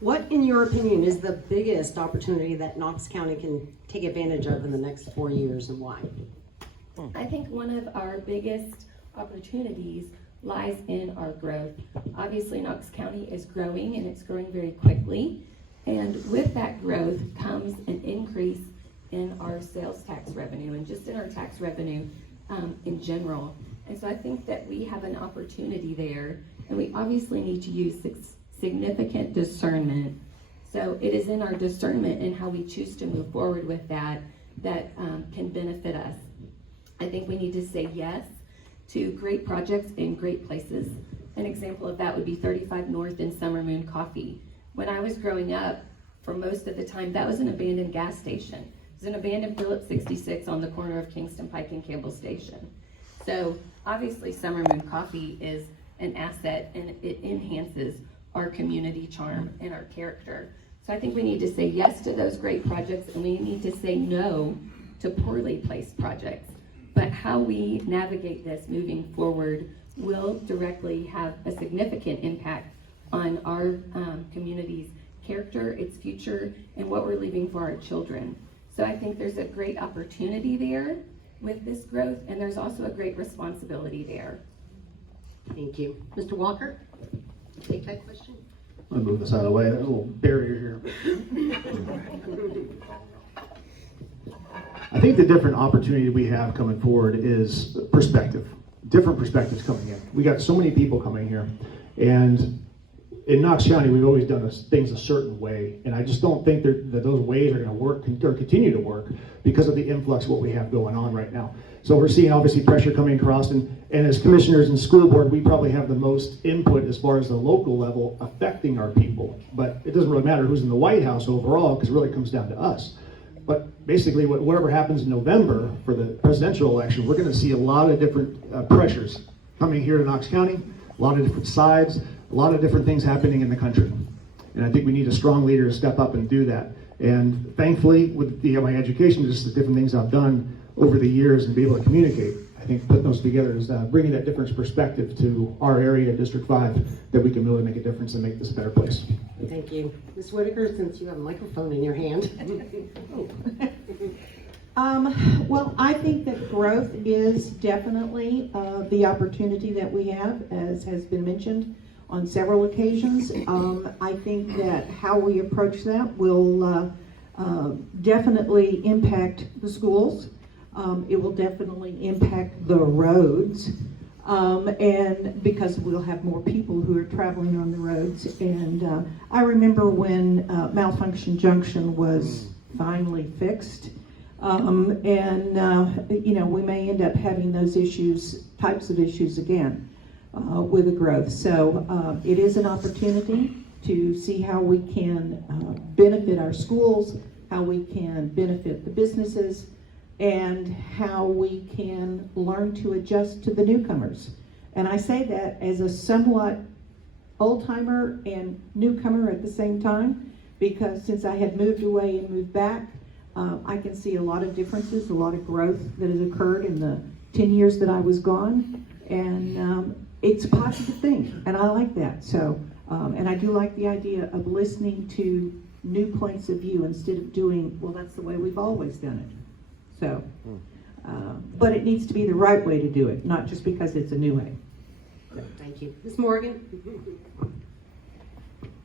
What, in your opinion, is the biggest opportunity that Knox County can take advantage of in the next 4 years, and why? I think one of our biggest opportunities lies in our growth. Obviously, Knox County is growing, and it's growing very quickly. And with that growth comes an increase in our sales tax revenue and just in our tax revenue in general. And so I think that we have an opportunity there, and we obviously need to use significant discernment. So it is in our discernment and how we choose to move forward with that can benefit us. I think we need to say yes to great projects in great places. An example of that would be 35 North and Summer Moon Coffee. When I was growing up, for most of the time, that was an abandoned gas station. It was an abandoned Phillips 66 on the corner of Kingston Pike and Campbell Station. So obviously Summer Moon Coffee is an asset, and it enhances our community charm and our character. So I think we need to say yes to those great projects, and we need to say no to poorly placed projects. But how we navigate this moving forward will directly have a significant impact on our community's character, its future, and what we're leaving for our children. So I think there's a great opportunity there with this growth, and there's also a great responsibility there. Thank you. Mr. Walker, take that question. I'll move this out of the way. There's a little barrier here. I think the different opportunity we have coming forward is perspective. Different perspectives coming in. We got so many people coming here, and in Knox County, we've always done things a certain way, and I just don't think that those ways are going to work or continue to work because of the influx of what we have going on right now. So we're seeing obviously pressure coming across, and as commissioners and school board, we probably have the most input as far as the local level affecting our people. But it doesn't really matter who's in the White House overall, because it really comes down to us. But basically, whatever happens in November for the presidential election, we're going to see a lot of different pressures coming here to Knox County, a lot of different sides, a lot of different things happening in the country. And I think we need a strong leader to step up and do that. And thankfully, with my education, just the different things I've done over the years and be able to communicate, I think putting those together is bringing that different perspective to our area, District 5, that we can really make a difference and make this a better place. Thank you. Ms. Whitaker, since you have a microphone in your hand. Well, I think that growth is definitely the opportunity that we have, as has been mentioned on several occasions. I think that how we approach that will definitely impact the schools. It will definitely impact the roads, and because we'll have more people who are traveling on the roads. And I remember when Malfunction Junction was finally fixed, and we may end up having those types of issues again with the growth. So it is an opportunity to see how we can benefit our schools, how we can benefit the businesses, and how we can learn to adjust to the newcomers. And I say that as a somewhat old-timer and newcomer at the same time, because since I had moved away and moved back, I can see a lot of differences, a lot of growth that has occurred in the 10 years that I was gone. And it's a positive thing, and I like that. So, and I do like the idea of listening to new points of view instead of doing, well, that's the way we've always done it. So, but it needs to be the right way to do it, not just because it's a new way. Thank you. Ms. Morgan?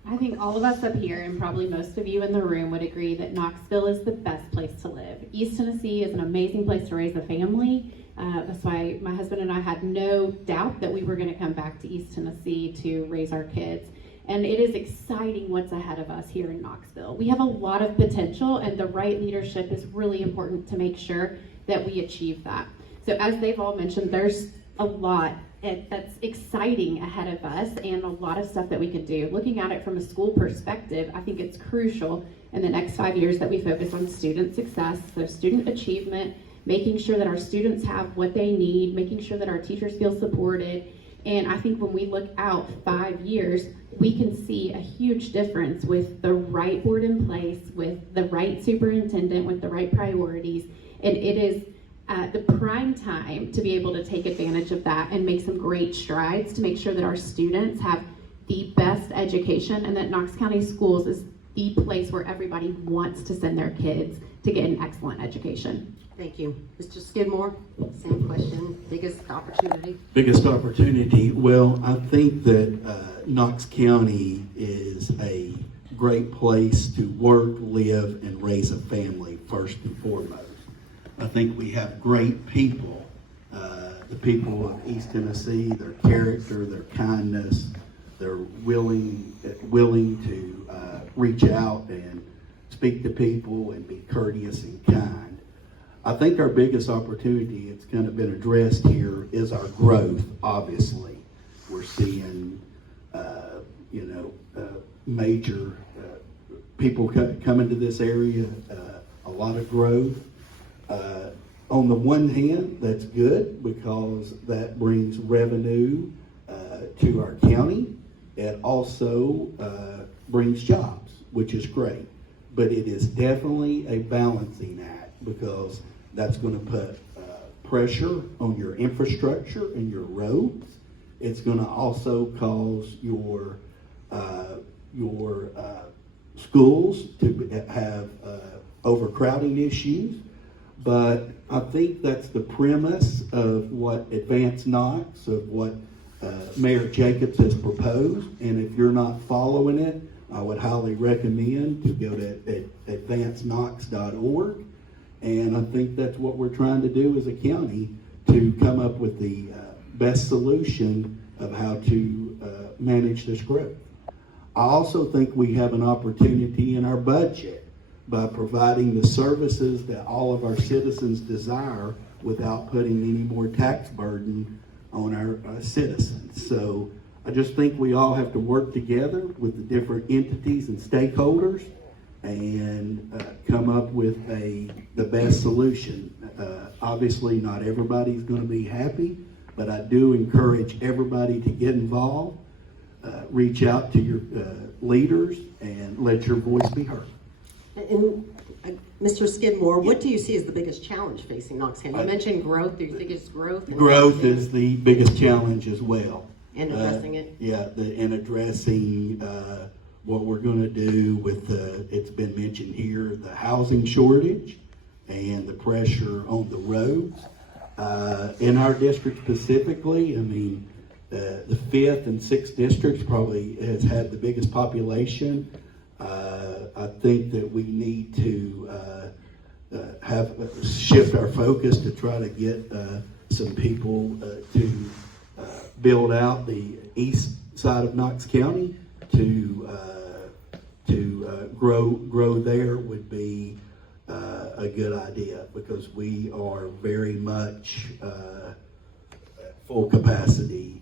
I think all of us up here, and probably most of you in the room, would agree that Knoxville is the best place to live. East Tennessee is an amazing place to raise a family. That's why my husband and I had no doubt that we were going to come back to East Tennessee to raise our kids. And it is exciting what's ahead of us here in Knoxville. We have a lot of potential, and the right leadership is really important to make sure that we achieve that. So as they've all mentioned, there's a lot that's exciting ahead of us and a lot of stuff that we could do. Looking at it from a school perspective, I think it's crucial in the next 5 years that we focus on student success, so student achievement, making sure that our students have what they need, making sure that our teachers feel supported. And I think when we look out 5 years, we can see a huge difference with the right board in place, with the right superintendent, with the right priorities. And it is the prime time to be able to take advantage of that and make some great strides to make sure that our students have the best education and that Knox County Schools is the place where everybody wants to send their kids to get an excellent education. Thank you. Mr. Skidmore, same question. Biggest opportunity? Biggest opportunity, well, I think that Knox County is a great place to work, live, and raise a family first and foremost. I think we have great people. The people of East Tennessee, their character, their kindness, they're willing to reach out and speak to people and be courteous and kind. I think our biggest opportunity, it's kind of been addressed here, is our growth. Obviously, we're seeing major people coming to this area, a lot of growth. On the one hand, that's good because that brings revenue to our county. It also brings jobs, which is great. But it is definitely a balancing act because that's going to put pressure on your infrastructure and your roads. It's going to also cause your schools to have overcrowding issues. But I think that's the premise of what Advance Knox, of what Mayor Jacobs has proposed. And if you're not following it, I would highly recommend to go to advanceknox.org. And I think that's what we're trying to do as a county, to come up with the best solution of how to manage this growth. I also think we have an opportunity in our budget by providing the services that all of our citizens desire without putting any more tax burden on our citizens. So I just think we all have to work together with the different entities and stakeholders and come up with the best solution. Obviously, not everybody's going to be happy, but I do encourage everybody to get involved, reach out to your leaders, and let your voice be heard. And Mr. Skidmore, what do you see as the biggest challenge facing Knox County? You mentioned growth. Do you think it's growth? Growth is the biggest challenge as well. And addressing it? Yeah, and addressing what we're going to do with it's been mentioned here, the housing shortage and the pressure on the roads. In our district specifically, I mean, the 5th and 6th districts probably has had the biggest population. I think that we need to shift our focus to try to get some people to build out the east side of Knox County to grow there would be a good idea, because we are very much full capacity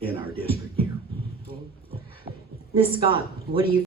in our district here. Ms. Scott, what do you